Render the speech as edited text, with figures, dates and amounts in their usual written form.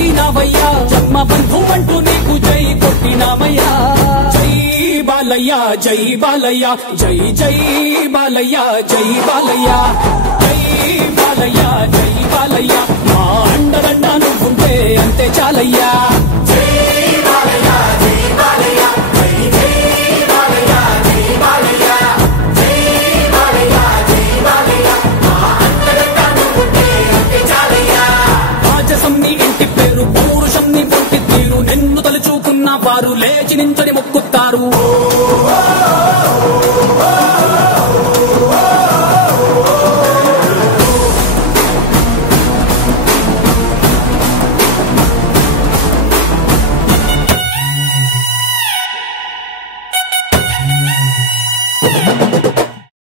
కొట్టినావయ్యా జన్మ బంధువంటూ నీకు జై కొట్టినామయ్యా జై బాలయ్య జై బాలయ్య జై జై బాలయ్య జై బాలయ్య జై బాలయ్య జై బాలయ్య మా అండదండ నువ్వుంటే అంతే చాలయ్యా నిన్ను తలుచుకున్న వారు లేచి నించని మొక్కుతారు